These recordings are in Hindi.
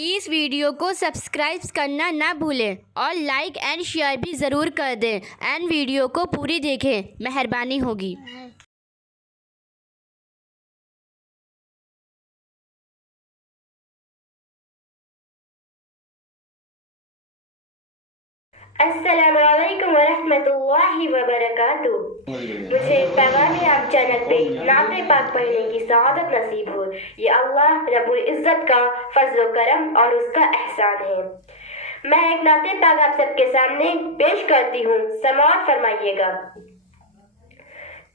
इस वीडियो को सब्सक्राइब करना ना भूलें और लाइक एंड शेयर भी ज़रूर कर दें एंड वीडियो को पूरी देखें, मेहरबानी होगी। अस्सलामुअलैकुम वरहमतुल्लाहि वबरकातुहू। मुझे पैगाम आप चैनल पे नाते पाक पढ़ने की सआदत नसीब हो। ये अल्लाह रब्बुल इज़्ज़त का फज़्ल व करम और उसका एहसान है। मैं एक नाते पाक आप सबके सामने पेश करती हूँ, समाअत फरमाइएगा।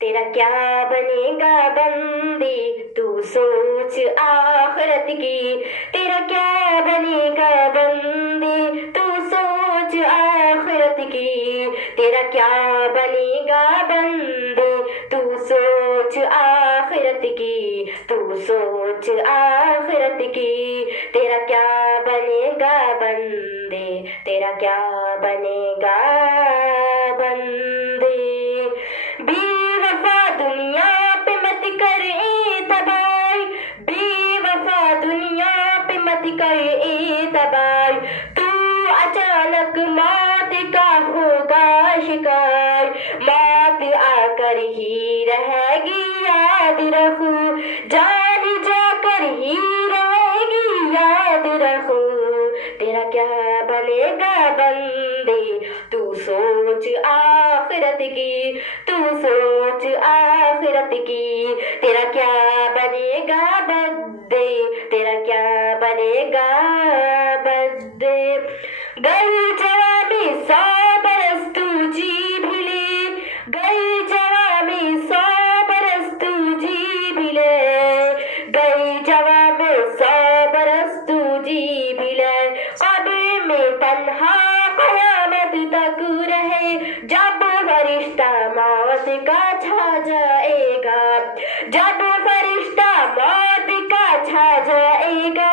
तेरा क्या बनेगा बंदे तू सोच आखिरत की, तेरा क्या बनेगा बंदे तू सोच आखिरत की, तेरा क्या बनेगा बंदे तू सोच आखिरत की, तू सोच आखिरत की, तेरा क्या बनेगा बंदे, तेरा क्या बनेगा बंदे। दुनिया पे मत करे तबाही, बेवफा दुनिया पे मत करे तबाही, तू अचानक मौत का होगा शिकार, मौत आकर ही रहेगी याद रखो, जान जाकर ही रहेगी याद रखो, तेरा क्या बनेगा बंदे तू सोच आखिरत की, तू सोच आखिरत की, तेरा क्या बनेगा बंदे, तेरा क्या बनेगा बंदे। गई जवा में 100 बरस तू जी भी ले, गई जवा में 100 बरस तू जी भी ले, गई जवा में 100 बरस तू जी भी ले, कब्र में तन्हा कयामत तक रहे, जब फरिश्ता मौत का छा जाएगा, जब फरिश्ता मौत का छा जाएगा,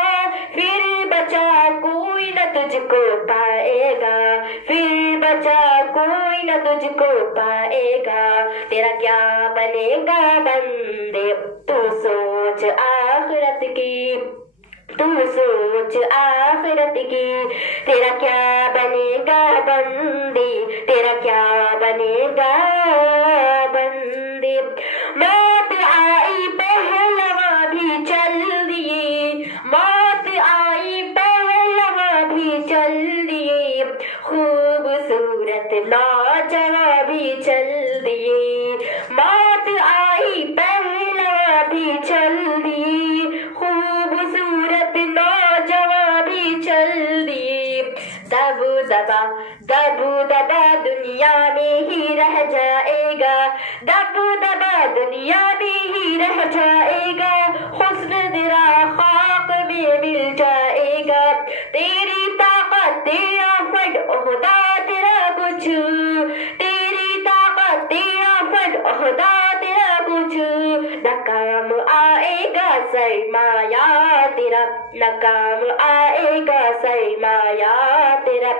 फिर बचा कोई न तुझको पाएगा, फिर बचा कोई न तुझको पाएगा, तेरा क्या बनेगा बंदे तू सोच आखिरत की, तू सोच आखिरत की, तेरा क्या बनेगा बंदे, तेरा क्या बनेगा बंदे। मौत आई पहलवा भी चल दिए, मौत आई पहलवा भी चल दिए, खूबसूरत नौजवां भी चल दिए, मौत आई पहलवा भी चल दिए, खूबसूरत नौजवां भी चल दिए, दबू दबा दुनिया में ही रह जाएगा, दबू दबा दुनिया में ही रह जाएगा, हुस्न तेरा खाक में मिल जाएगा, तेरी ताकत तेरा फड ओहदा तेरा कुछ, तेरी ताकत तेरा फड ओहदा तेरा कुछ, न काम आएगा सरमाया तेरा, न काम आएगा सरमाया तेरा,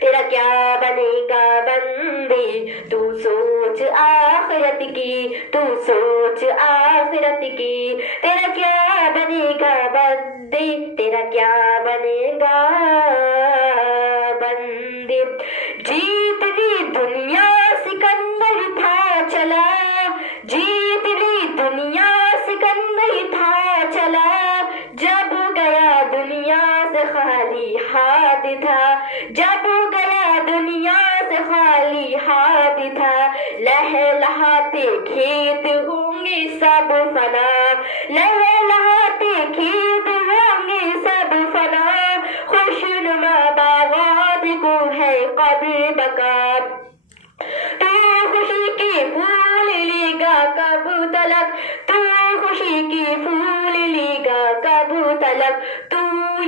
तेरा क्या बनेगा बंदे तू सोच आखिरत की, तू सोच आखिरत की, तेरा क्या बनेगा बंदे, तेरा क्या बनेगा बंदे। जीत ली दुनिया सिकंदर था चला, जीत ली दुनिया सिकंदर था चला, जब गया दुनिया से खाली हाथ था, जब गया दुनिया से खाली हाथ था, लहलहाते खेत होंगे सब फना, लहलहाते खेत होंगे सब फना, खुशनुमा बागात को है कब्र बका, तू खुशी की फूल लेगा कब तलक, तू खुशी की फूल लेगा कब तलक, तू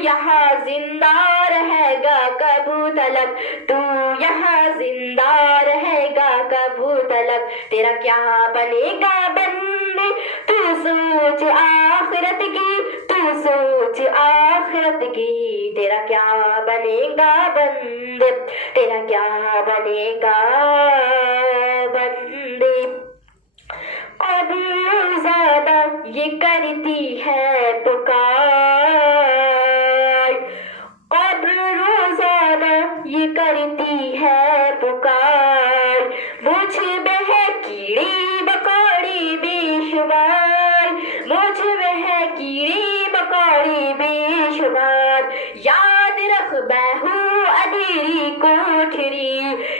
यहाँ जिंदा रहेगा कब तलक, तू यहाँ जिंदा रहेगा कब तलक, तेरा क्या बनेगा बंदे तू सोच आखिरत की, तू सोच आखिरत की, तेरा क्या बनेगा बंदे, तेरा क्या बनेगा बंदे। अब ज्यादा ये करती है पुकार, रख बहू अधेरी कोठरी,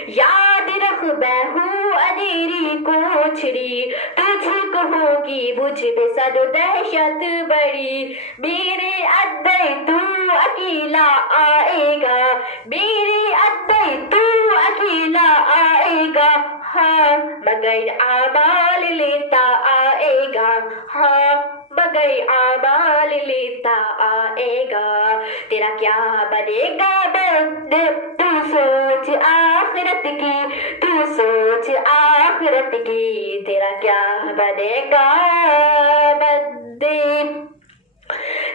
याद रख बहू अधेरी कोठरी, तुझको होगी मुझ पे सद दहशत बड़ी, मेरे अद्दे तू अकेला आएगा, मेरे अद्दे तू अकेला आएगा, हाँ मगर आमाल लेता आएगा, हाँ मगर आमाल लेता आएगा। तेरा क्या बनेगा बद, तू सोच आखिरत की, तू सोच आखिरत की, तेरा क्या बनेगा बदे,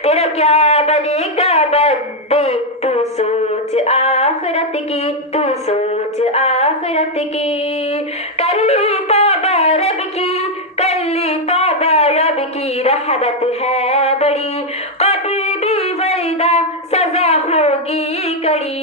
तेरा क्या बनेगा बदे, तू सोच आखिरत की, तू सोच आखिरत की। कर ली तौबा रब की, कर ली तौबा रब की, रहमत है बड़ी, कभी भी वरना सजा होगी कड़ी।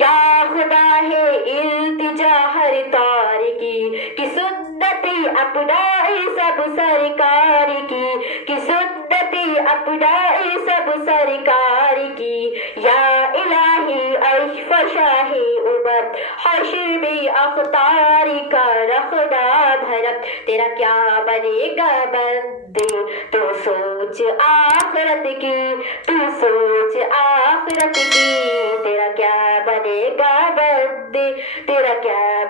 या खुदा है इल्तिजा हर तार की सुन्नती अपनाए सब सरकार की सुन्नती अपनाए सब सरकार की। या इलाही अशफ शाही उमर हशर में अख्तारी का रखना भरम, तेरा क्या बनेगा बंदे, तू सोच आखिरत की, तू सोच आखिरत की, तेरा क्या बनेगा बंदे, तेरा क्या